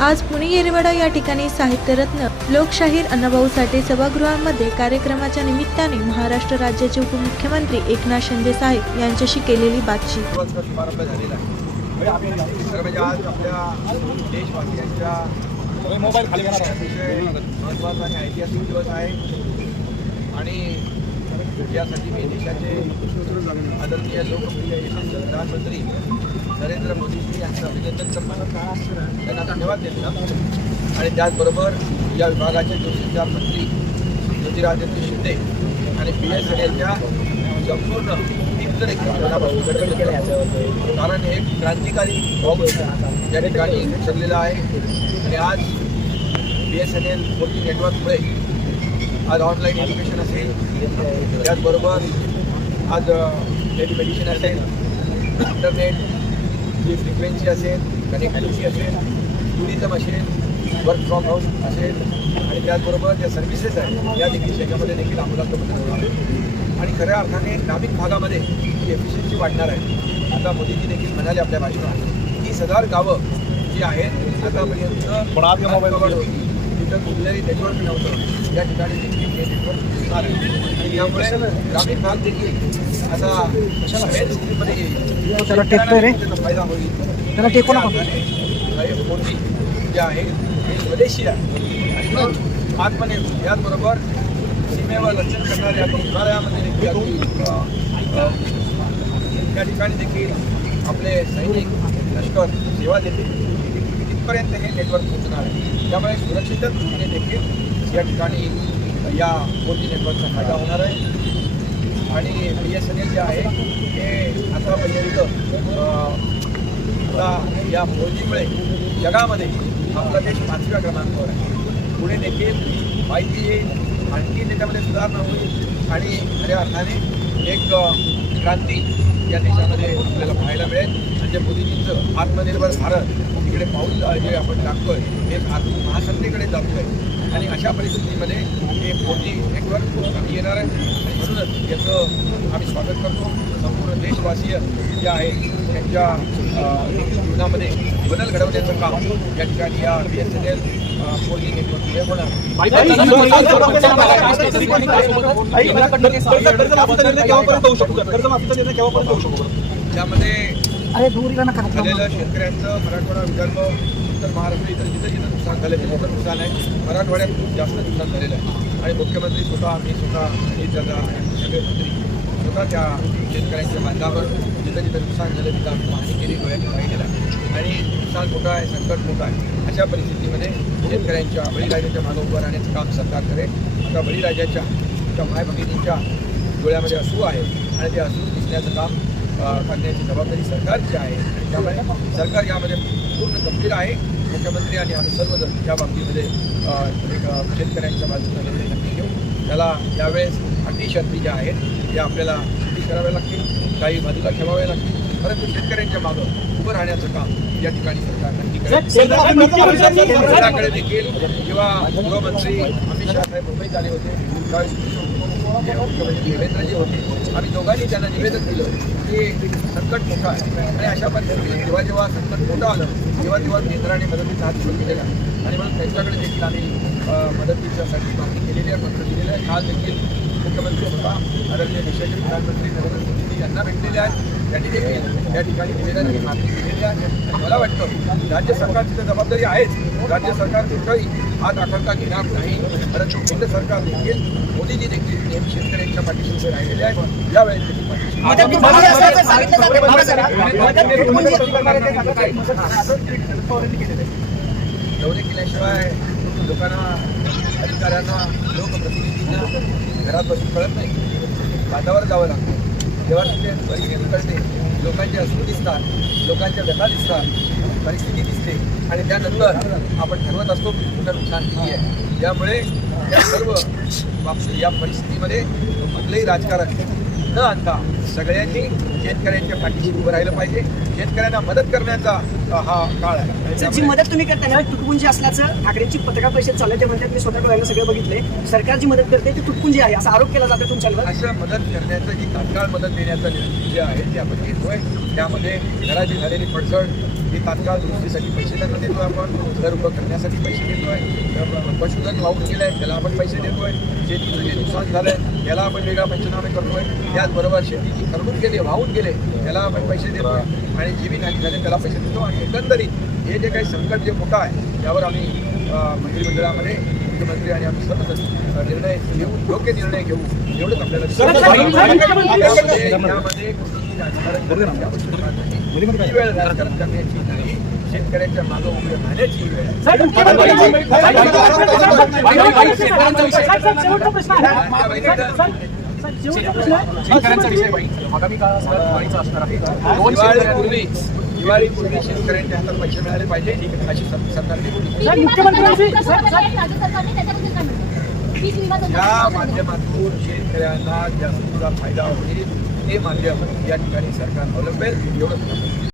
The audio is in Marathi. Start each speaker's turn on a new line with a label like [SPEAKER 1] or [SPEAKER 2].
[SPEAKER 1] आज पुणे येरवाडा या ठिकाणी साहित्यरत्न लोकशाहीर अण्णाभाऊ साठे सभागृहामध्ये कार्यक्रमाच्या निमित्ताने महाराष्ट्र राज्याचे उपमुख्यमंत्री एकनाथ शिंदे साहेब यांच्याशी केलेली बातचीत.
[SPEAKER 2] आणि ऐतिहासिक दिवस आहे. आणि यासाठी मी देशाचे आदरणीय लोकप्रिय यशस्वी प्रधानमंत्री नरेंद्र मोदीजी यांचं अभिनंदन करताना त्यांना धन्यवाद देतो. आणि त्याचबरोबर या विभागाचे दूरसंचार मंत्री ज्योतिरादित्य शिंदे आणि पी एस एन एलच्या संपूर्ण कारण हे एक क्रांतिकारी बॉब या ठिकाणी ठरलेला आहे. आणि आज बी एस एन एल मोठी नेटवर्कमुळे आज ऑनलाईन एज्युकेशन असेल त्याचबरोबर आज टेलिमेडिसिन असेल इंटरनेट जी फ्रिक्वेन्सी असेल कनेक्टिव्हिटी असेल टुरिझम असेल वर्क फ्रॉम हाऊस असेल आणि त्याचबरोबर ज्या सर्व्हिसेस आहेत या देखील त्याच्यामध्ये देखील आमूलाग्र बदल होणार आहे आणि खऱ्या अर्थाने ग्रामीण भागामध्ये ही एफिशियन्सी वाढणार आहे आता मोदीजी देखील म्हणाले आपल्या भाषणात तीस हजार गावं जी आहेत आतापर्यंत तिथं कुठलंही नेटवर्क नव्हतं. या ठिकाणी देखील हे नेटवर्क आहे. आणि त्यामुळे ग्रामीण भाग देखील आता हेल्थ स्कीममध्ये येईल.
[SPEAKER 3] त्याला टेकतोय रे.
[SPEAKER 2] त्याचा फ़ायदा होईल.
[SPEAKER 3] त्याला टेकू नको.
[SPEAKER 2] जे आहे हे स्वदेशी आहे. आणि आत्मनिर्भर याचबरोबर सीमेवर रक्षण करणाऱ्या हिमालयामध्ये देखील अगदी, अ, अ, त्या ठिकाणी देखील आपले सैनिक लष्कर सेवा देते तिथपर्यंत हे नेटवर्क पोहोचणार आहे. त्यामुळे सुरक्षित दृष्टीने देखील या ठिकाणी या फोर जी नेटवर्कचा फायदा होणार आहे. आणि बी एस एन एल जे आहे हे आतापर्यंत आता या फोर जीमुळे जगामध्ये आपला देश पाचव्या क्रमांकावर आहे. पुढे देखील माहिती येईल आणखी त्याच्यामध्ये सुधारणा होईल. आणि खऱ्या अर्थाने एक क्रांती या देशामध्ये आपल्याला पाहायला मिळेल. म्हणजे मोदीजींचं आत्मनिर्भर भारत तिकडे पाऊल जे आपण टाकतोय हे आर्थिक महासत्तेकडे जातोय. आणि अशा परिस्थितीमध्ये हे फोर जी नेटवर्क येणार आहे आणि म्हणूनच याचं आम्ही स्वागत करतो. संपूर्ण देशवासीय जे आहे त्यांच्या जीवनामध्ये बदल घडवण्याचं काम या ठिकाणी या B S N L four G नेटवर्कमुळे होणार त्यामध्ये
[SPEAKER 3] अरे दूर गेला ना
[SPEAKER 2] झालेलं शेतकऱ्यांचं मराठवाडा विदर्भ उत्तर महाराष्ट्र इतर जिथं जिथं नुकसान झालं ते मोठं नुकसान आहे. मराठवाड्यात खूप जास्त नुकसान झालेलं आहे. आणि मुख्यमंत्री स्वतः मी स्वतः अजित दादा आणि सगळे मंत्री स्वतः त्या शेतकऱ्यांच्या बांधावर जिथं जिथं नुकसान झालं तिथं आम्ही पाहणी केली डोळ्यात पाहिलेलं आहे आणि नुकसान मोठं आहे संकट मोठं आहे. अशा परिस्थितीमध्ये शेतकऱ्यांच्या बळीराजाच्या मागं उभं राहण्याचं काम सरकार करेल. आता बळीराजाच्या त्या माय भगिनींच्या डोळ्यामध्ये असू आहे आणि ते असू दिसण्याचं काम करण्याची जबाबदारी सरकारची आहे. आणि त्यामुळे सरकार यामध्ये पूर्ण गंभीर आहे. मुख्यमंत्री आणि आम्ही सर्वजण या बाबतीमध्ये एक शेतकऱ्यांच्या बाजूने निर्णय नक्की घेऊ. त्याला यावेळेस अटी शर्ती ज्या आहेत. त्या आपल्याला अटी कराव्या लागतील. काही बाजूला ठेवाव्या लागतील. परंतु शेतकऱ्यांच्या मागं उभं राहण्याचं काम या ठिकाणी सरकार नक्की केंद्राकडे देखील जेव्हा गृहमंत्री अमित शहा साहेब मुंबईत आले होते त्यावेळेस मुख्यमंत्री देवेंद्रजी होते आम्ही दोघांनी त्यांना निवेदन दिलं की संकट मोठं आहे. आणि अशा पद्धतीने जेव्हा जेव्हा संकट मोठं आलं तेव्हा तेव्हा केंद्राने मदतीचा हात सुरू केलेला आहे. आणि म्हणून त्यांच्याकडे देखील आम्ही मदतीच्यासाठी मागणी केलेली आहे पत्र दिलेलं आहे. काल देखील मुख्यमंत्री स्वतः आदरणीय देशाचे प्रधानमंत्री नरेंद्र मोदीजी यांना भेटलेले आहेत. या ठिकाणी निवेदन आणि मागणी केलेली आहे मला वाटतं राज्य सरकारची तर जबाबदारी आहेच. राज्य सरकार कुठंही हात आखडता घेणार नाही. परंतु केंद्र सरकार देखील मोदीजी देखील नेहमी शेतकऱ्यांच्या पाठीशी उभे राहिलेले आहेत. यावेळेस देखील दौरे केल्याशिवाय लोकांना अधिकाऱ्यांना लोकप्रतिनिधींना घरात बसून कळत नाही. बांधावर जावं लागतं. जेव्हा तिथे परिस्थिती कळते लोकांचे अश्रू दिसतात लोकांच्या व्यथा दिसतात परिस्थिती दिसते. आणि त्यानंतर आपण ठरवत असतो की कुठं नुकसान किती आहे. त्यामुळे या सर्व या परिस्थितीमध्ये कुठलंही राजकारण न आणता सगळ्यांनी शेतकऱ्यांच्या पाठीशी उभं राहिलं पाहिजे. शेतकऱ्यांना मदत करण्याचा हा काळ आहे.
[SPEAKER 3] जी मदत तुम्ही करताय ना तुटपुंजी असल्याचं ठाकरेंची पत्रकार परिषद चालू आहे ते म्हणतात मी स्वतः डोळ्यानं सगळे बघितले सरकार जी मदत करते ती तुटपुंजी आहे असा आरोप केला जातो तुमच्यावर.
[SPEAKER 2] अशा मदत करण्याचं जी तात्काळ मदत देण्याचा निर्णय जे आहे ते आपण घेतोय. त्यामध्ये घराची झालेली पडझड जी तात्काळ दुरुस्तीसाठी पैसे त्यांना देतो आपण. घर उभं करण्यासाठी पैसे देतो आहे पशुधन वाहून गेलं आहे त्याला आपण पैसे देतोय. शेतीचं जे नुकसान झालं आहे त्याला आपण वेगळा पंचनामे आहे त्याचबरोबर शेतीची खरडून गेले वाहून गेले त्याला आपण पैसे देतोय. आणि जीवित हानी झाले त्याला पैसे देतो आणि एकंदरीत हे जे काही संकट जे मोठं आहे त्यावर आम्ही मंत्रिमंडळामध्ये मुख्यमंत्री आणि आम्ही अं, निर्णय घेऊ योग्य निर्णय घेऊ एवढंच आपल्याला यामध्ये राजकारण. ही वेळ राजकारण करण्याची नाही शेतकऱ्याच्या मागं उभे राहण्याची वेळ आहे.
[SPEAKER 4] शेतकऱ्यांचा विषय आगामी काळात असणार आहे दोन
[SPEAKER 2] दिवाळीपूर्वी दिवाळीपूर्वी शेतकऱ्यांच्या हातात पैसे मिळाले पाहिजे अशी
[SPEAKER 5] सरकारने
[SPEAKER 2] या माध्यमातून शेतकऱ्यांना जास्तीचा फायदा होईल ते माध्यम या ठिकाणी सरकार अवलंबेल एवढंच.